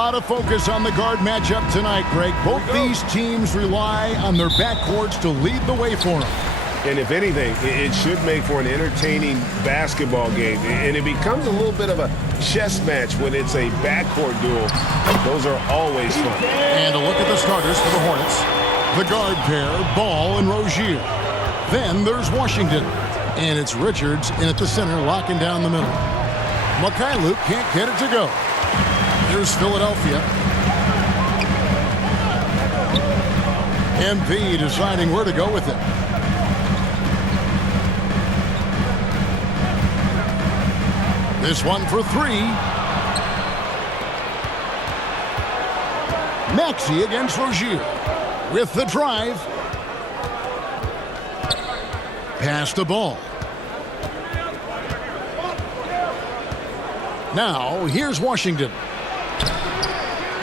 lot of focus on the guard matchup tonight, Greg. Both these teams rely on their backcourts to lead the way for them. And if anything, it should make for an entertaining basketball game. And it becomes a little bit of a chess match when it's a backcourt duel. Those are always fun. And a look at the starters for the Hornets. The guard pair, Ball and Rozier. Then there's Washington. And it's Richards in at the center, locking down the middle. Mycareer can't get it to go. Here's Philadelphia. MP deciding where to go with it. This one for three. Maxey against Rozier. With the drive. Pass the ball. Now, here's Washington.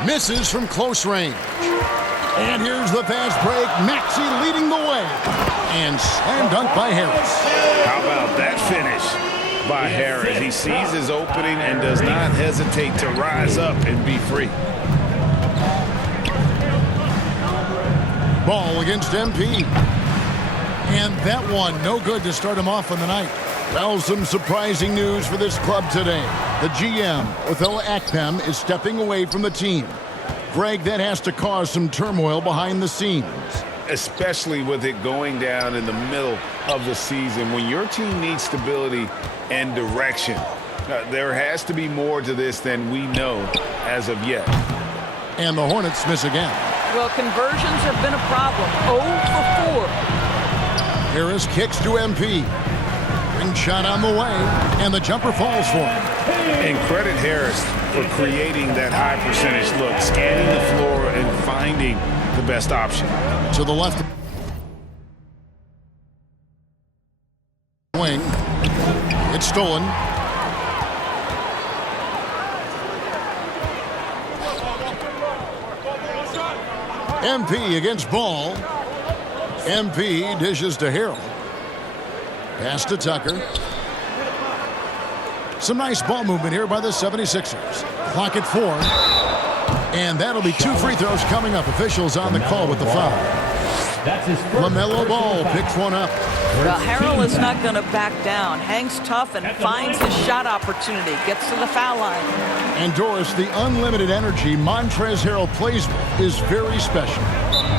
Misses from close range. And here's the fast break. Maxey leading the way. And slam dunk by Harris. How about that finish by Harris? He sees his opening and does not hesitate to rise up and be free. Ball against MP. And that one, no good to start him off on the night. Well, some surprising news for this club today. The GM, Othello Akpem, is stepping away from the team. Greg, that has to cause some turmoil behind the scenes. Especially with it going down in the middle of the season. When your team needs stability and direction, there has to be more to this than we know as of yet. And the Hornets miss again. Well, conversions have been a problem. 0 for 4. Harris kicks to MP. Ring shot on the way, and the jumper falls for him. And credit Harris for creating that high percentage look, scanning the floor and finding the best option. To the left wing. It's stolen. MP against Ball. MP dishes to Harrell. Pass to Tucker. Some nice ball movement here by the 76ers. Clock at 4. And that'll be 2 free throws coming up. Officials on the call with the foul. Lamelo Ball picks one up. Well, Harrell is not going to back down. Hangs tough and finds his shot opportunity. Gets to the foul line. And Doris, the unlimited energy Montrezl Harrell plays with is very special.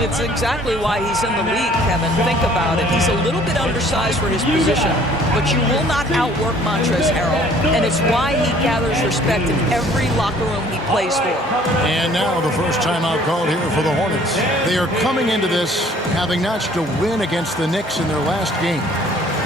It's exactly why he's in the league, Kevin. Think about it. He's a little bit undersized for his position, but you will not outwork Montrezl Harrell, and it's why he gathers respect in every locker room he plays for. And now the first timeout called here for the Hornets. They are coming into this having notched a win against the Knicks in their last game.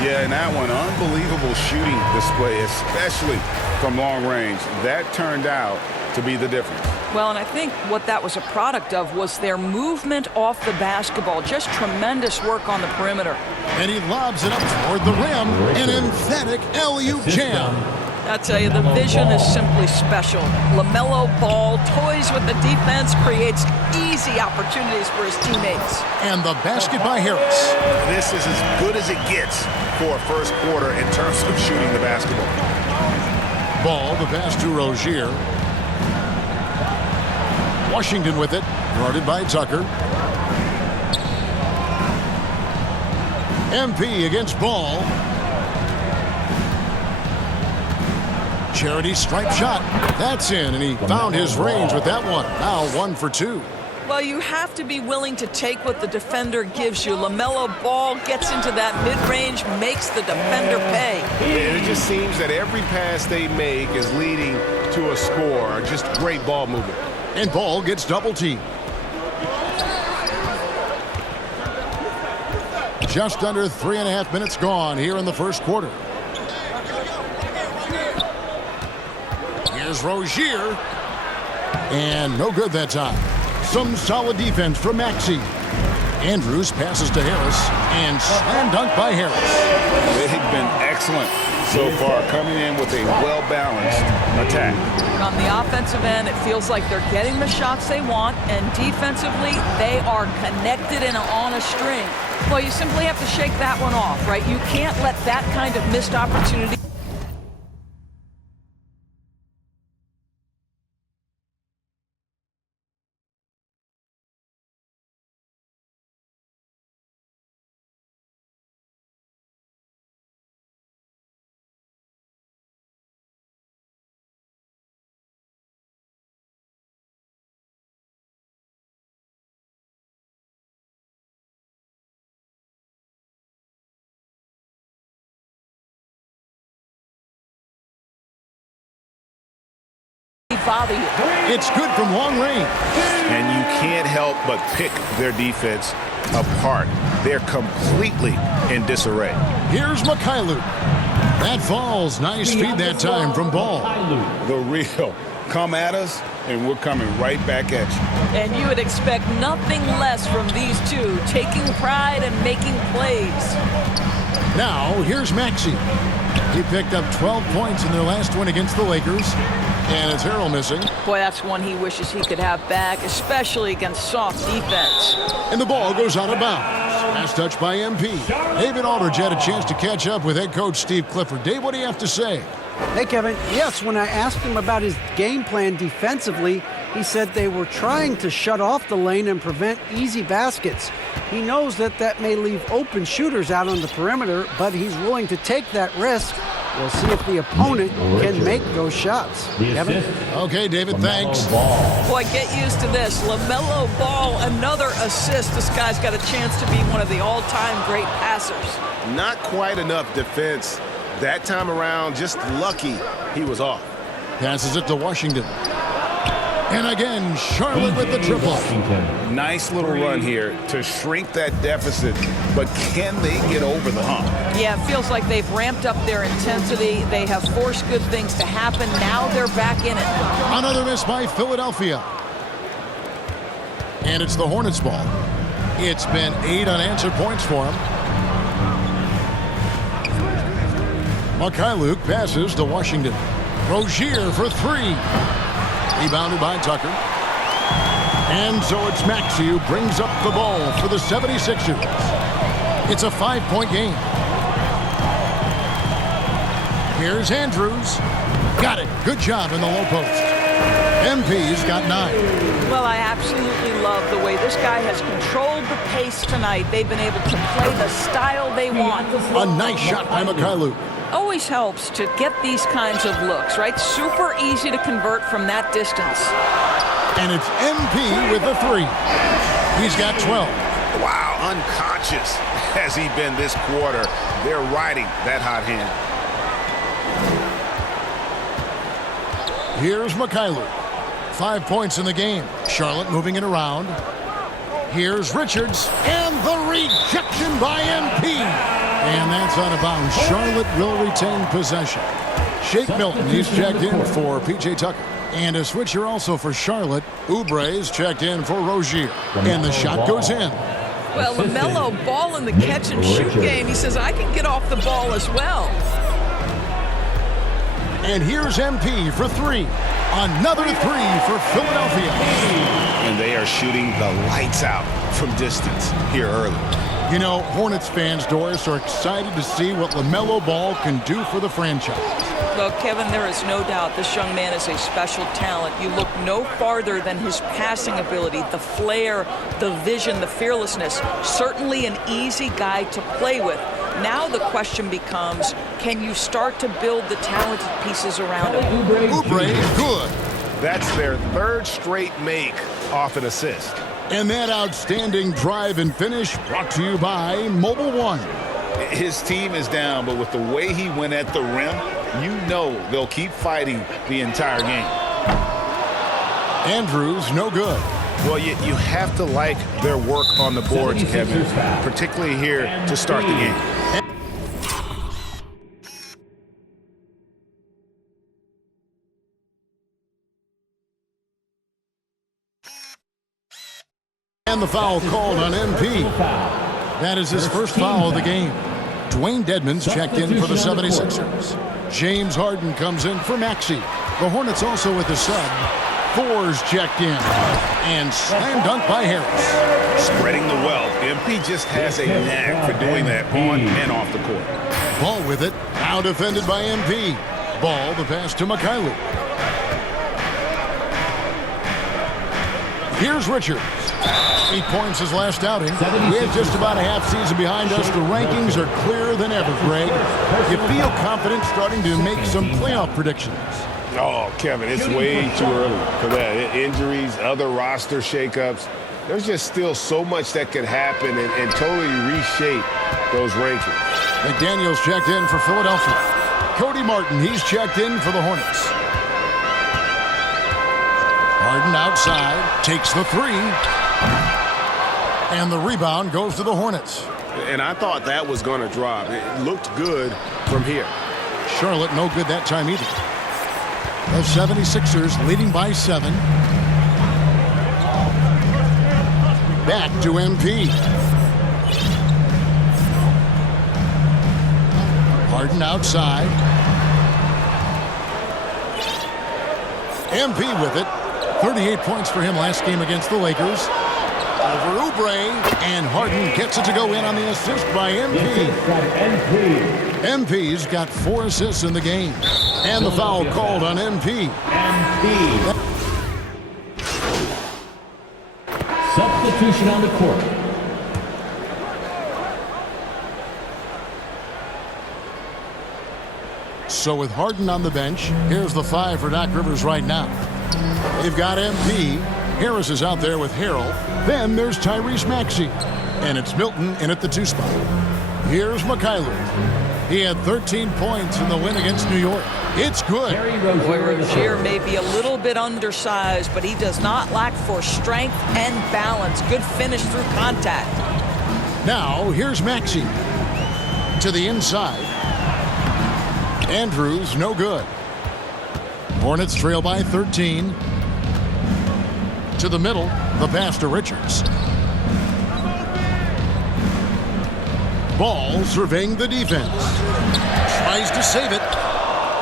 Yeah, and that one, unbelievable shooting display, especially from long range. That turned out to be the difference. Well, and I think what that was a product of was their movement off the basketball. Just tremendous work on the perimeter. And he lobs it up toward the rim. An emphatic alley-oop jam. I tell you, the vision is simply special. Lamelo Ball toys with the defense, creates easy opportunities for his teammates. And the basket by Harris. This is as good as it gets for a first quarter in terms of shooting the basketball. Ball, the pass to Rozier. Washington with it, guarded by Tucker. MP against Ball. Charity stripe shot. That's in, and he found his range with that one. Now 1 for 2. Well, you have to be willing to take what the defender gives you. Lamelo Ball gets into that mid-range, makes the defender pay. And it just seems that every pass they make is leading to a score. Just great ball movement. And Ball gets double teamed. Just under 3.5 minutes gone here in the first quarter. Here's Rozier. And no good that time. Some solid defense from Maxey. Andrews passes to Harris. And slam dunk by Harris. They've been excellent so far, coming in with a well-balanced attack. On the offensive end, it feels like they're getting the shots they want, and defensively, they are connected and on a string. Well, you simply have to shake that one off, right? You can't let that kind of missed opportunity bother you. It's good from long range. And you can't help but pick their defense apart. They're completely in disarray. Here's Mycareer. That falls. Nice feed that time from Ball. The real. Come at us, and we're coming right back at you. And you would expect nothing less from these two, taking pride and making plays. Now, here's Maxey. He picked up 12 points in their last win against the Lakers. And it's Harrell missing. Boy, that's one he wishes he could have back, especially against soft defense. And the ball goes out of bounds. Last touch by MP. David Aldridge had a chance to catch up with head coach Steve Clifford. Dave, what do you have to say? Hey, Kevin. Yes, when I asked him about his game plan defensively, he said they were trying to shut off the lane and prevent easy baskets. He knows that may leave open shooters out on the perimeter, but he's willing to take that risk. We'll see if the opponent can make those shots. Kevin? Okay, David, thanks. Boy, get used to this. Lamelo Ball, another assist. This guy's got a chance to be one of the all-time great passers. Not quite enough defense. That time around, just lucky he was off. Passes it to Washington. And again, Charlotte with the triple. Nice little run here to shrink that deficit, but can they get over the hump? Yeah, it feels like they've ramped up their intensity. They have forced good things to happen. Now they're back in it. Another miss by Philadelphia. And it's the Hornets' ball. It's been 8 unanswered points for him. Mycareer passes to Washington. Rozier for 3. Rebounded by Tucker. And so it's Maxey who brings up the ball for the 76ers. It's a 5-point game. Here's Andrews. Got it. Good job in the low post. MP's got 9. Well, I absolutely love the way this guy has controlled the pace tonight. They've been able to play the style they want. A nice shot by Mycareer. Always helps to get these kinds of looks, right? Super easy to convert from that distance. And it's MP with the 3. He's got 12. Wow, unconscious has he been this quarter. They're riding that hot hand. Here's Mycareer. 5 points in the game. Charlotte moving it around. Here's Richards. And the rejection by MP. And that's out of bounds. Charlotte will retain possession. Shake Milton, he's checked in for P.J. Tucker. And a switcher also for Charlotte. Oubre's checked in for Rozier. And the shot goes in. Well, Lamelo Ball in the catch-and-shoot game. He says, I can get off the ball as well. And here's MP for 3. Another 3 for Philadelphia. And they are shooting the lights out from distance here early. You know, Hornets fans, Doris, are excited to see what Lamelo Ball can do for the franchise. Well, Kevin, there is no doubt this young man is a special talent. You look no farther than his passing ability, the flair, the vision, the fearlessness. Certainly an easy guy to play with. Now the question becomes, can you start to build the talented pieces around him? Oubre, good. That's their 3rd straight make off an assist. And that outstanding drive and finish brought to you by Mobile One. His team is down, but with the way he went at the rim, you know they'll keep fighting the entire game. Andrews, no good. Well, you have to like their work on the boards, Kevin, particularly here to start the game. And the foul called on MP. That is his first foul of the game. Dwayne Dedmon's checked in for the 76ers. James Harden comes in for Maxey. The Hornets also with the sub. Thor's checked in. And slam dunk by Harris. Spreading the wealth. MP just has a knack for doing that on and off the court. Ball with it. Now defended by MP. Ball, the pass to Mycareer. Here's Richards. 8 points his last outing. We have just about a half season behind us. The rankings are clearer than ever, Greg. You feel confident starting to make some playoff predictions. Oh, Kevin, it's way too early for that. Injuries, other roster shakeups. There's just still so much that could happen and totally reshape those rankings. McDaniel's checked in for Philadelphia. Cody Martin, he's checked in for the Hornets. Harden outside, takes the three. And the rebound goes to the Hornets. And I thought that was going to drop. It looked good from here. Charlotte no good that time either. The 76ers leading by 7. Back to MP. Harden outside. MP with it. 38 points for him last game against the Lakers. Over Oubre, and Harden gets it to go in on the assist by MP. MP's got 4 assists in the game. And the foul called on MP. Substitution on the court. So with Harden on the bench, here's the 5 for Doc Rivers right now. They've got MP. Harris is out there with Harrell. Then there's Tyrese Maxey. And it's Milton in at the 2 spot. Here's Mycareer. He had 13 points in the win against New York. It's good. Boy, Rozier may be a little bit undersized, but he does not lack for strength and balance. Good finish through contact. Now, here's Maxey. To the inside. Andrews, no good. Hornets trail by 13. To the middle, the pass to Richards. Ball surveying the defense. Tries to save it.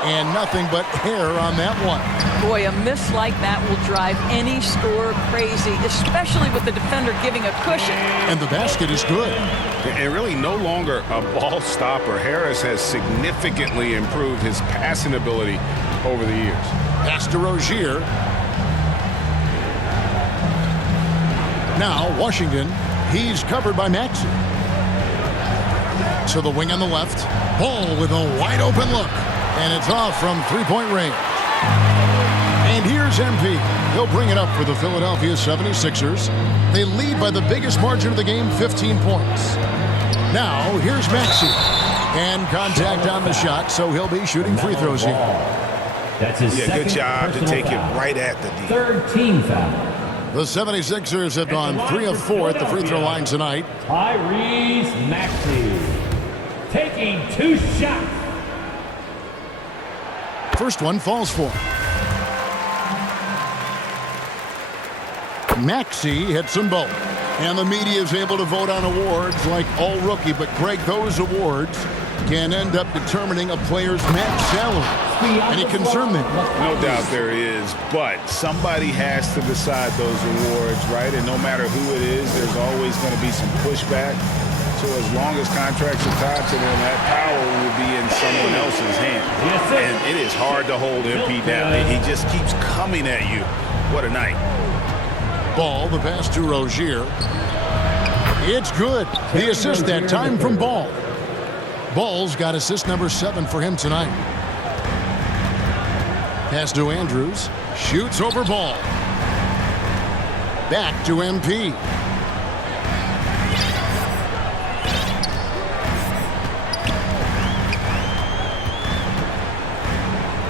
And nothing but hair on that one. Boy, a miss like that will drive any scorer crazy, especially with the defender giving a cushion. And the basket is good. And really no longer a ball stopper. Harris has significantly improved his passing ability over the years. Pass to Rozier. Now, Washington, he's covered by Maxey. To the wing on the left. Ball with a wide open look. And it's off from three-point range. And here's MP. He'll bring it up for the Philadelphia 76ers. They lead by the biggest margin of the game, 15 points. Now, here's Maxey. And contact on the shot, so he'll be shooting free throws here. That's his second good job to take it right at the D. Third team foul. The 76ers have gone 3 of 4 at the free throw line tonight. Tyrese Maxey taking 2 shots. First one falls for him. Maxey hits them both. And the media is able to vote on awards like all rookie. But, Greg, those awards can end up determining a player's max salary. Any concern there? No doubt there is, but somebody has to decide those awards, right? And no matter who it is, there's always going to be some pushback. So as long as contracts are tied to them, that power will be in someone else's hands. And it is hard to hold MP down. He just keeps coming at you. What a night. Ball, the pass to Rozier. It's good. The assist that time from Ball. Ball's got assist number 7 for him tonight. Pass to Andrews. Shoots over Ball. Back to MP.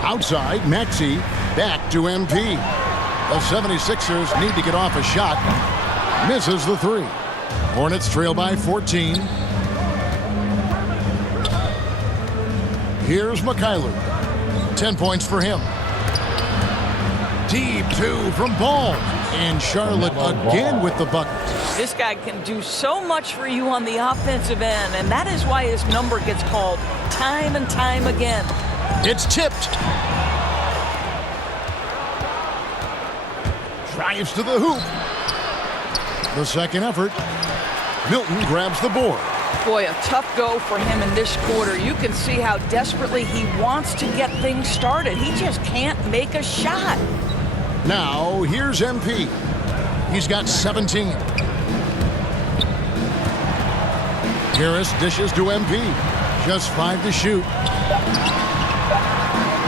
Outside, Maxey. Back to MP. The 76ers need to get off a shot. Misses the 3. Hornets trail by 14. Here's Mycareer. 10 points for him. Deep 2 from Ball. And Charlotte again with the bucket. This guy can do so much for you on the offensive end, and that is why his number gets called time and time again. It's tipped. Drives to the hoop. The second effort. Milton grabs the board. Boy, a tough go for him in this quarter. You can see how desperately he wants to get things started. He just can't make a shot. Now, here's MP. He's got 17. Harris dishes to MP. Just 5 to shoot.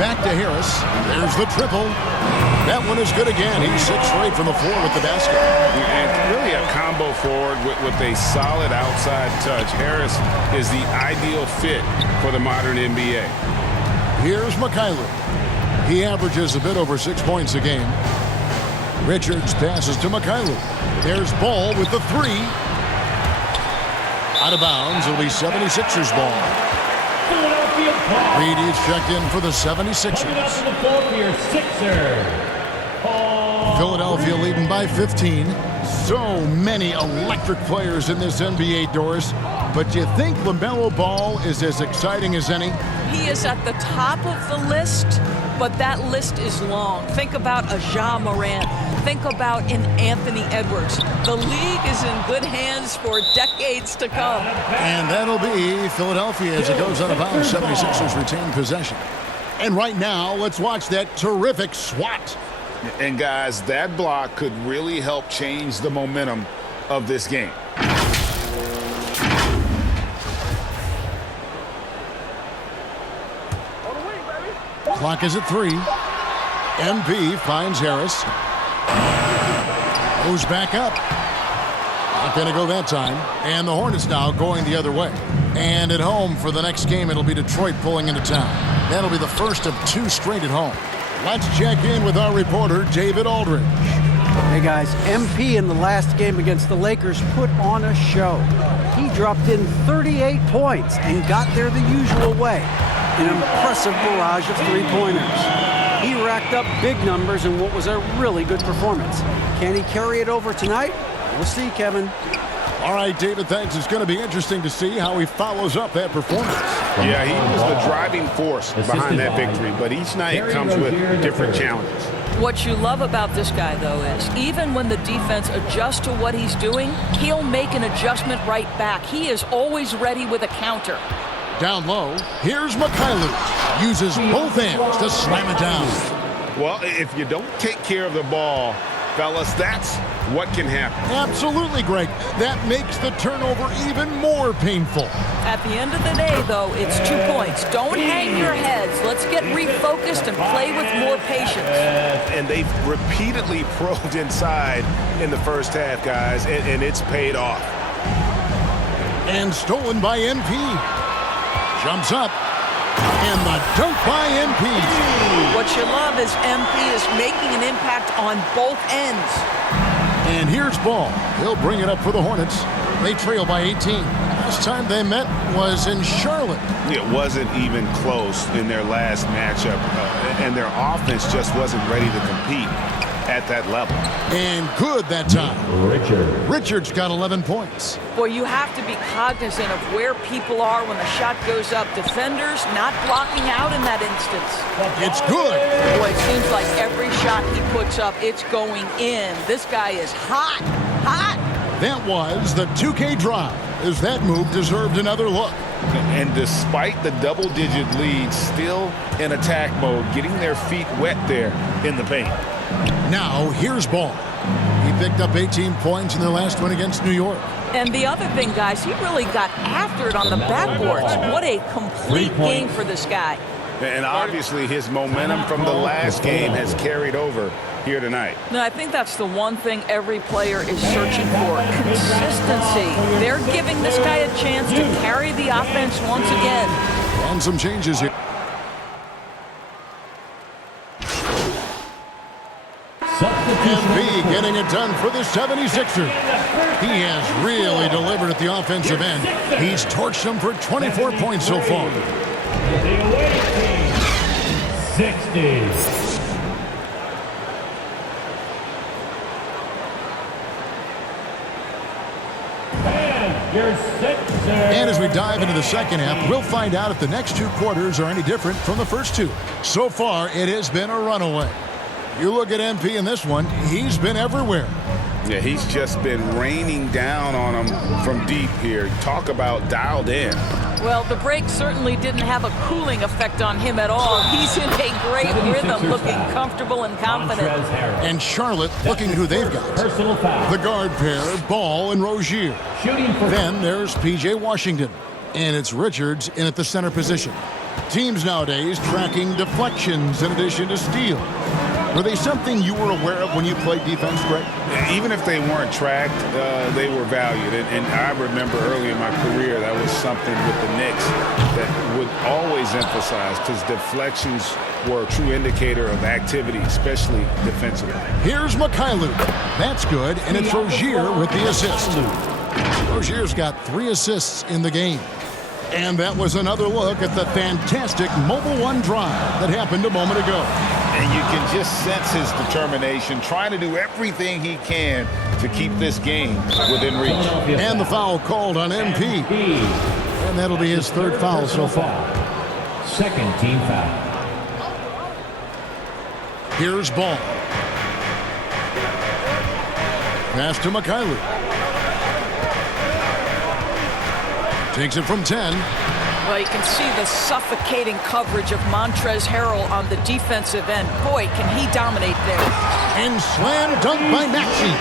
Back to Harris. There's the triple. That one is good again. He's 6 straight from the floor with the basket. And really a combo forward with a solid outside touch. Harris is the ideal fit for the modern NBA. Here's Mycareer. He averages a bit over 6 points a game. Richards passes to Mycareer. There's Ball with the three. Out of bounds. It'll be 76ers ball. Philadelphia ball. Reed is checked in for the 76ers. Coming out to the floor for your Sixers. Philadelphia leading by 15. So many electric players in this NBA, Doris. But do you think Lamelo Ball is as exciting as any? He is at the top of the list, but that list is long. Think about a Ja Morant. Think about an Anthony Edwards. The league is in good hands for decades to come. And that'll be Philadelphia as it goes out of bounds. 76ers retain possession. And right now, let's watch that terrific swat. And guys, that block could really help change the momentum of this game. Clock is at 3. MP finds Harris. Goes back up. Not going to go that time. And the Hornets now going the other way. And at home for the next game, it'll be Detroit pulling into town. That'll be the first of 2 straight at home. Let's check in with our reporter, David Aldridge. Hey guys, MP in the last game against the Lakers put on a show. He dropped in 38 points and got there the usual way. An impressive barrage of three-pointers. He racked up big numbers in what was a really good performance. Can he carry it over tonight? We'll see, Kevin. All right, David, thanks. It's going to be interesting to see how he follows up that performance. Yeah, he was the driving force behind that victory, but each night comes with different challenges. What you love about this guy, though, is even when the defense adjusts to what he's doing, he'll make an adjustment right back. He is always ready with a counter. Down low, here's Mycareer. Uses both hands to slam it down. Well, if you don't take care of the ball, fellas, that's what can happen. Absolutely, Greg. That makes the turnover even more painful. At the end of the day, though, it's 2 points. Don't hang your heads. Let's get refocused and play with more patience. And they've repeatedly probed inside in the first half, guys, and it's paid off. And stolen by MP. Jumps up. And the dunk by MP. What you love is MP is making an impact on both ends. And here's Ball. He'll bring it up for the Hornets. They trail by 18. Last time they met was in Charlotte. It wasn't even close in their last matchup, and their offense just wasn't ready to compete at that level. And good that time. Richards got 11 points. Boy, you have to be cognizant of where people are when the shot goes up. Defenders not blocking out in that instance. It's good. Boy, it seems like every shot he puts up, it's going in. This guy is hot, hot. That was the 2K drive, as that move deserved another look. And despite the double-digit lead, still in attack mode, getting their feet wet there in the paint. Now, here's Ball. He picked up 18 points in their last win against New York. And the other thing, guys, he really got after it on the backboards. What a complete game for this guy. And obviously his momentum from the last game has carried over here tonight. No, I think that's the one thing every player is searching for, consistency. They're giving this guy a chance to carry the offense once again. On some changes here. MP getting it done for the 76ers. He has really delivered at the offensive end. He's torched them for 24 points so far. The away team, 60. And as we dive into the second half, we'll find out if the next 2 quarters are any different from the first 2. So far, it has been a runaway. You look at MP in this one, he's been everywhere. Yeah, he's just been raining down on him from deep here. Talk about dialed in. Well, the break certainly didn't have a cooling effect on him at all. He's in a great rhythm, looking comfortable and confident. And Charlotte looking who they've got. Personal foul. The guard pair, Ball and Rozier. Shooting for Then there's P.J. Washington. And it's Richards in at the center position. Teams nowadays tracking deflections in addition to steals. Were they something you were aware of when you played defense, Greg? Even if they weren't tracked, they were valued. And I remember early in my career, that was something with the Knicks that would always emphasize, because deflections were a true indicator of activity, especially defensively. Here's Mycareer. That's good, and it's Rozier with the assist. Rozier's got 3 assists in the game. And that was another look at the fantastic Mobile One drive that happened a moment ago. And you can just sense his determination, trying to do everything he can to keep this game within reach. And the foul called on MP. And that'll be his 3rd foul so far. Second team foul. Here's Ball. Pass to Mycareer. Takes it from 10. Well, you can see the suffocating coverage of Montrezl Harrell on the defensive end. Boy, can he dominate there. And slam dunk by Maxey.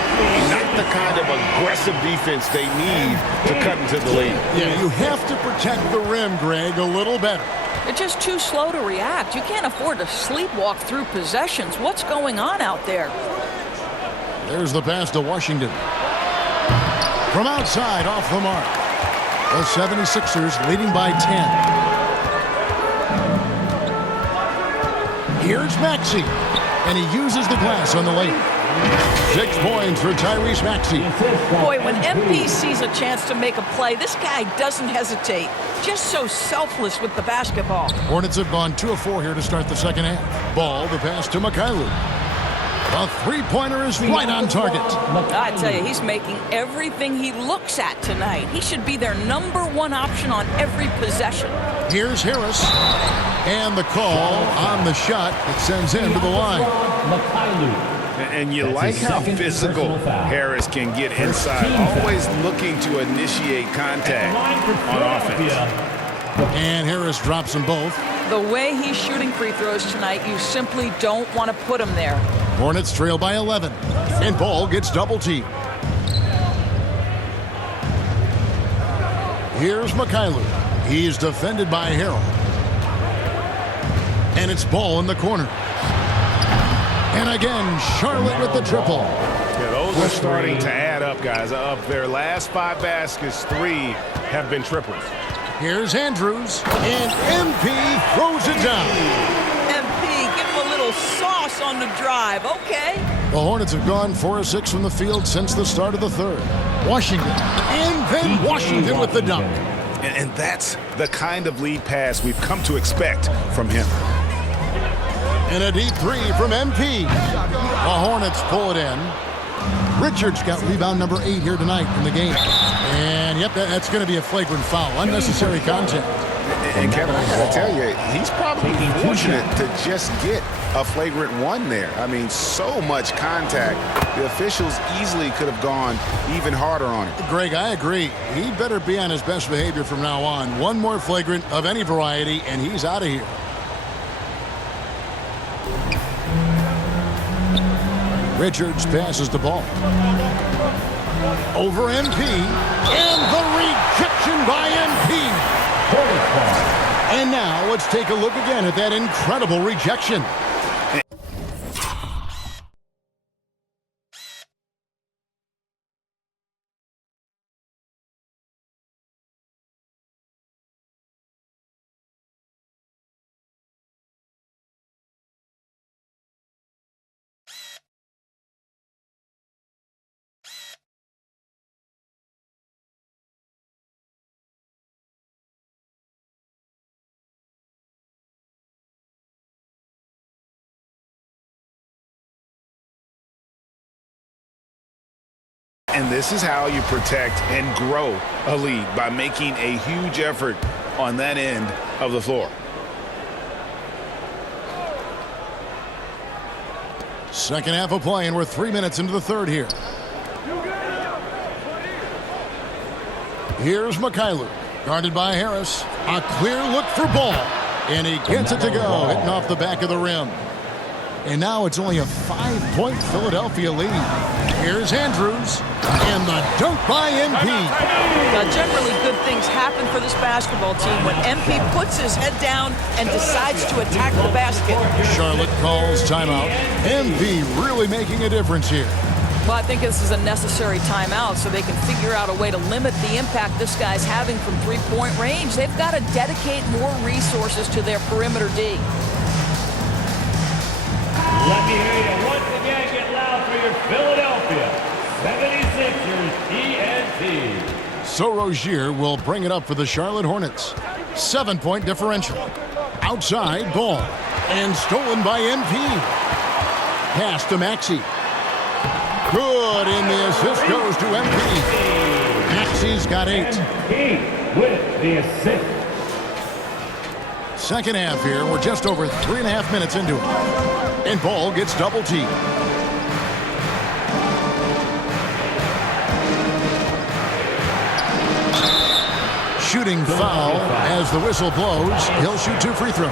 Not the kind of aggressive defense they need to cut into the lead. Yeah, you have to protect the rim, Greg, a little better. They're just too slow to react. You can't afford to sleepwalk through possessions. What's going on out there? There's the pass to Washington. From outside, off the mark. The 76ers leading by 10. Here's Maxey. And he uses the glass on the lane. 6 points for Tyrese Maxey. Boy, when MP sees a chance to make a play, this guy doesn't hesitate. Just so selfless with the basketball. Hornets have gone 2 of 4 here to start the second half. Ball, the pass to Mycareer. A 3-pointer is right on target. I tell you, he's making everything he looks at tonight. He should be their #1 option on every possession. Here's Harris. And the call on the shot that sends him to the line. And you like how physical Harris can get inside, always looking to initiate contact on offense. And Harris drops them both. The way he's shooting free throws tonight, you simply don't want to put him there. Hornets trail by 11. And Ball gets double-teamed. Here's Mycareer. He's defended by Harrell. And it's Ball in the corner. And again, Charlotte with the triple. Yeah, those are starting to add up, guys. Of their last 5 baskets, 3 have been triples. Here's Andrews. And MP throws it down. MP, give him a little sauce on the drive, okay? The Hornets have gone 4 of 6 from the field since the start of the 3rd. Washington. And then Washington with the dunk. And that's the kind of lead pass we've come to expect from him. And a deep 3 from MP. The Hornets pull it in. Richards got rebound number 8 here tonight in the game. And, yep, that's going to be a flagrant foul. Unnecessary contact. And Kevin, I got to tell you, he's probably fortunate to just get a flagrant 1 there. I mean, so much contact. The officials easily could have gone even harder on it. Greg, I agree. He better be on his best behavior from now on. One more flagrant of any variety, and he's out of here. Richards passes the ball. Over MP. And the rejection by MP. And now let's take a look again at that incredible rejection. And this is how you protect and grow a lead, by making a huge effort on that end of the floor. Second half of play, and we're 3 minutes into the 3rd here. Here's Mycareer, guarded by Harris. A clear look for Ball, and he gets it to go, hitting off the back of the rim. And now it's only a 5-point Philadelphia lead. Here's Andrews. And the dunk by MP. Generally, good things happen for this basketball team when MP puts his head down and decides to attack the basket. Charlotte calls timeout. MP really making a difference here. Well, I think this is a necessary timeout so they can figure out a way to limit the impact this guy's having from three-point range. They've got to dedicate more resources to their perimeter D. Let me hear you once again. Get loud for your Philadelphia 76ers TNT. So Rozier will bring it up for the Charlotte Hornets. 7-point differential. Outside ball. And stolen by MP. Pass to Maxey. Good, and the assist goes to MP. Maxey's got 8. MP with the assist. Second half here. We're just over 3.5 minutes into it. And Ball gets double teamed. Shooting foul as the whistle blows. He'll shoot 2 free throws.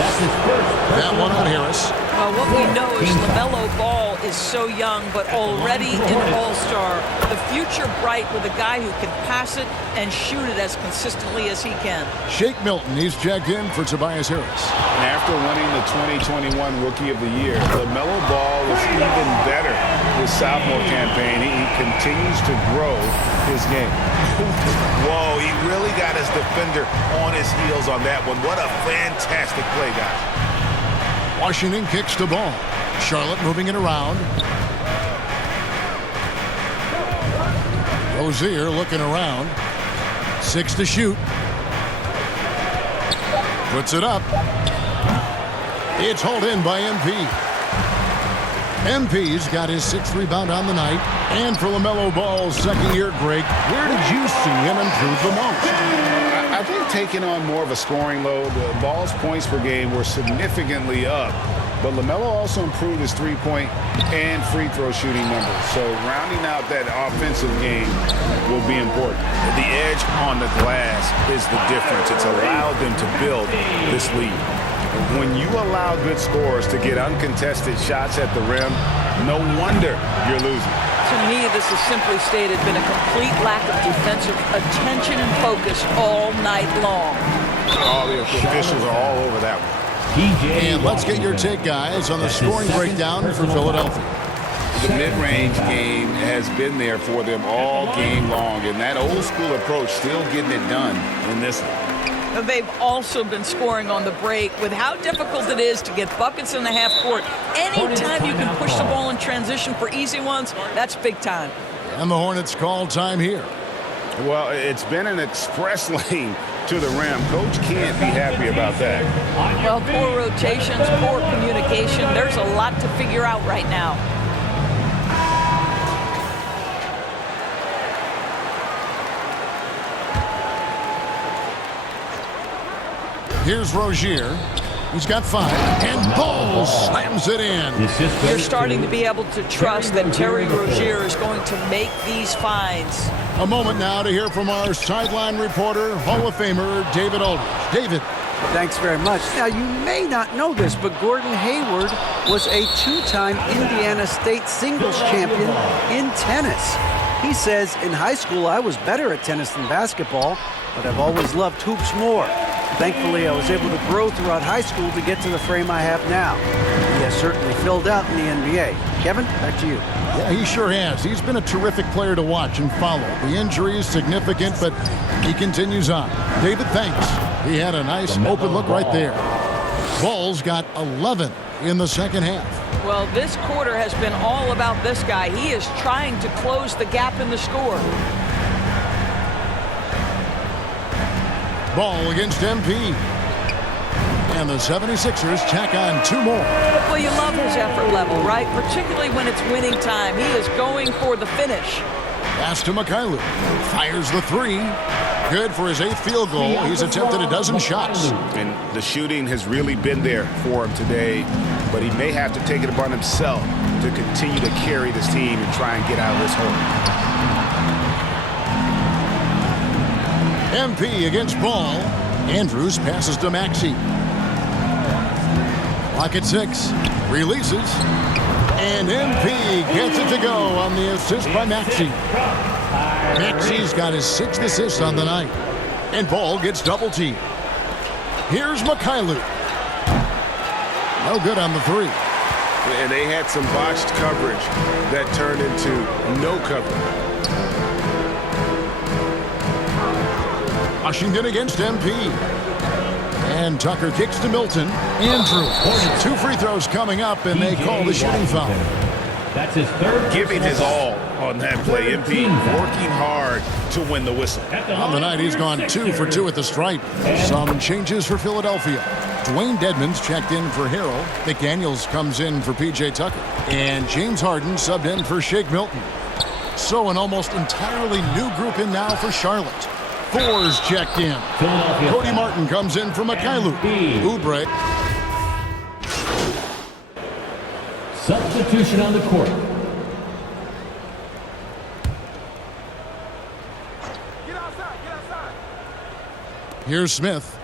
That's his first. That one on Harris. Well, what we know is Lamelo Ball is so young, but already an all-star. The future bright with a guy who can pass it and shoot it as consistently as he can. Shake Milton, he's checked in for Tobias Harris. And after winning the 2021 Rookie of the Year, LaMelo Ball is even better this sophomore campaign. He continues to grow his game. Whoa, he really got his defender on his heels on that one. What a fantastic play, guys. Washington kicks the ball. Charlotte moving it around. Rozier looking around. 6 to shoot. Puts it up. It's hauled in by MP. MP's got his 6th rebound on the night. And for LaMelo Ball's second year, Greg, where did you see him improve the most? I think taking on more of a scoring load, Ball's points per game were significantly up. But LaMelo also improved his three-point and free throw shooting numbers. So rounding out that offensive game will be important. The edge on the glass is the difference. It's allowed them to build this lead. When you allow good scorers to get uncontested shots at the rim, no wonder you're losing. To me, this has simply stated been a complete lack of defensive attention and focus all night long. All the officials are all over that one. And let's get your take, guys, on the scoring breakdown for Philadelphia. The mid-range game has been there for them all game long, and that old-school approach still getting it done in this one. They've also been scoring on the break with how difficult it is to get buckets in the half court. Anytime you can push the ball in transition for easy ones, that's big time. And the Hornets call time here. Well, it's been an express lane to the rim. Coach can't be happy about that. Well, poor rotations, poor communication. There's a lot to figure out right now. Here's Rozier. He's got 5. And Ball slams it in. You're starting to be able to trust that Terry Rozier is going to make these finds. A moment now to hear from our sideline reporter, Hall of Famer David Aldridge. David. Thanks very much. Now, you may not know this, but Gordon Hayward was a 2-time Indiana State singles champion in tennis. He says, in high school, I was better at tennis than basketball, but I've always loved hoops more. Thankfully, I was able to grow throughout high school to get to the frame I have now. He has certainly filled out in the NBA. Kevin, back to you. Yeah, he sure has. He's been a terrific player to watch and follow. The injury is significant, but he continues on. David, thanks. He had a nice open look right there. Ball's got 11 in the second half. Well, this quarter has been all about this guy. He is trying to close the gap in the score. Ball against MP. And the 76ers tack on 2 more. Well, you love his effort level, right? Particularly when it's winning time. He is going for the finish. Pass to Mycareer. Fires the 3. Good for his 8th field goal. He's attempted a dozen shots. And the shooting has really been there for him today, but he may have to take it upon himself to continue to carry this team and try and get out of this hole. MP against Ball. Andrews passes to Maxey. Clock at 6. Releases. And MP gets it to go on the assist by Maxey. Maxey's got his 6th assist on the night. And Ball gets double teamed. Here's Mycareer. No good on the 3. And they had some botched coverage that turned into no coverage. Washington against MP. And Tucker kicks to Milton. Andrews. 2 free throws coming up, and they call the shooting foul. That's his 3rd. Giving his all on that play. MP working hard to win the whistle. On the night, he's gone 2 for 2 at the stripe. Some changes for Philadelphia. Dwayne Dedmon's checked in for Harrell. McDaniels comes in for P.J. Tucker. And James Harden subbed in for Shake Milton. So an almost entirely new group in now for Charlotte. 4's checked in. Cody Martin comes in for Mycareer. Oubre. Substitution on the court. Here's Smith.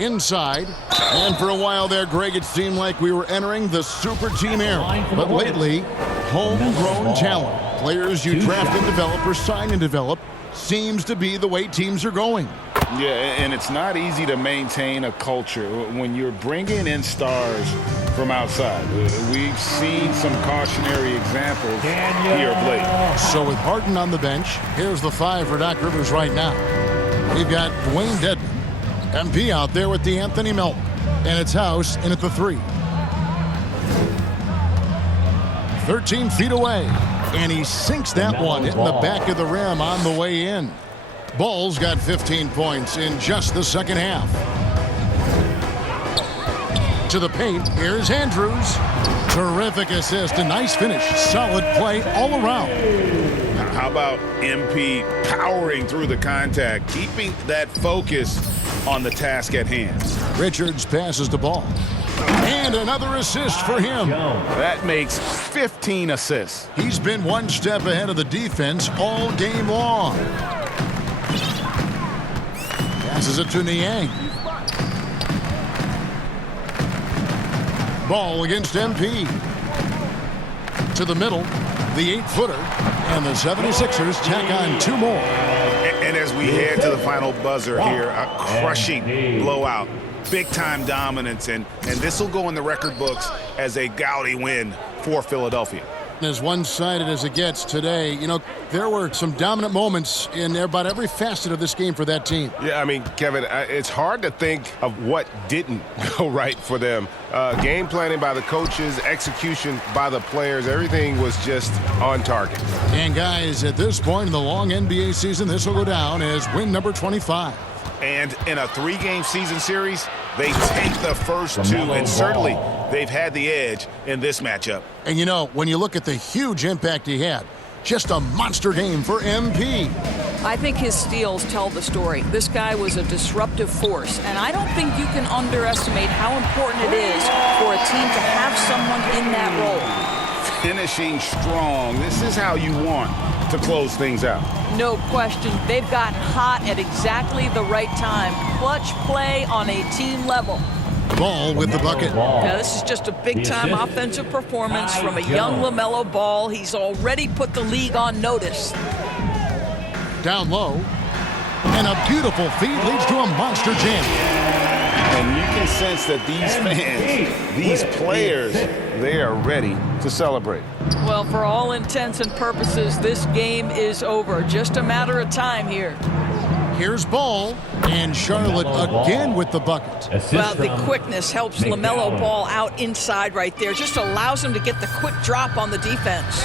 Inside. And for a while there, Greg, it seemed like we were entering the super team era. But lately, homegrown talent. Players you draft and develop or sign and develop seems to be the way teams are going. Yeah, and it's not easy to maintain a culture when you're bringing in stars from outside. We've seen some cautionary examples here of late. So with Harden on the bench, here's the 5 for Doc Rivers right now. We've got Dwayne Dedmon. MP out there with the Anthony Melton. And it's House in at the 3. 13 feet away. And he sinks that one, hitting the back of the rim on the way in. Ball's got 15 points in just the second half. To the paint, here's Andrews. Terrific assist, a nice finish. Solid play all around. How about MP powering through the contact, keeping that focus on the task at hand? Richards passes the ball. And another assist for him. That makes 15 assists. He's been one step ahead of the defense all game long. Passes it to Niang. Ball against MP. To the middle, the 8-footer. And the 76ers tack on 2 more. And as we head to the final buzzer here, a crushing blowout. Big-time dominance, and this will go in the record books as a gaudy win for Philadelphia. As one-sided as it gets today, you know, there were some dominant moments in about every facet of this game for that team. Yeah, I mean, Kevin, it's hard to think of what didn't go right for them. Game planning by the coaches, execution by the players, everything was just on target. And guys, at this point in the long NBA season, this will go down as win number 25. And in a 3-game season series, they take the first 2, and certainly they've had the edge in this matchup. And you know, when you look at the huge impact he had, just a monster game for MP. I think his steals tell the story. This guy was a disruptive force, and I don't think you can underestimate how important it is for a team to have someone in that role. Finishing strong. This is how you want to close things out. No question. They've gotten hot at exactly the right time. Clutch play on a team level. Ball with the bucket. Now, this is just a big-time offensive performance from a young Lamelo Ball. He's already put the league on notice. Down low. And a beautiful feed leads to a monster jam. And you can sense that these fans, these players, they are ready to celebrate. Well, for all intents and purposes, this game is over. Just a matter of time here. Here's Ball, and Charlotte again with the bucket. Well, the quickness helps Lamelo Ball out inside right there. Just allows him to get the quick drop on the defense.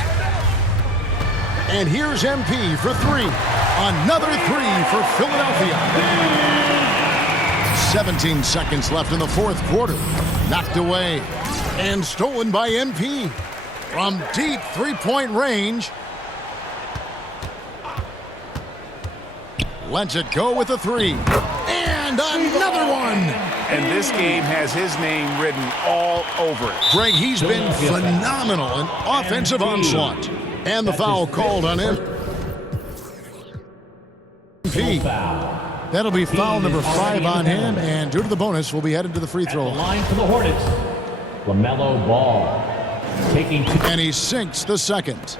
And here's MP for 3. Another 3 for Philadelphia. 17 seconds left in the 4th quarter. Knocked away and stolen by MP. From deep 3-point range. Lets it go with a 3. And another one. And this game has his name written all over it. Greg, he's been phenomenal in offensive onslaught. And the foul called on him. MP. That'll be foul number 5 on him. And due to the bonus, we'll be headed to the free throw line. For the Hornets, Lamelo Ball. Taking two. And he sinks the second.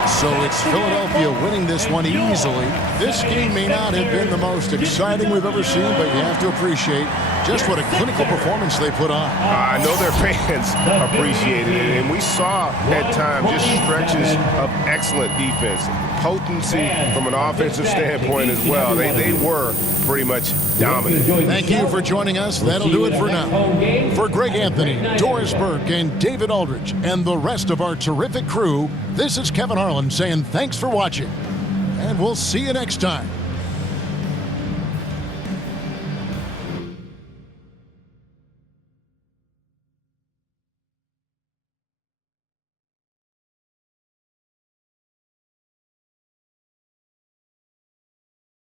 So it's Philadelphia winning this one easily. This game may not have been the most exciting we've ever seen, but you have to appreciate just what a clinical performance they put on. I know their fans appreciated it, and we saw at times just stretches of excellent defense, potency from an offensive standpoint as well. They were pretty much dominant. Thank you for joining us. That'll do it for now. For Greg Anthony, Doris Burke, and David Aldridge, and the rest of our terrific crew, this is Kevin Harlan saying thanks for watching, and we'll see you next time.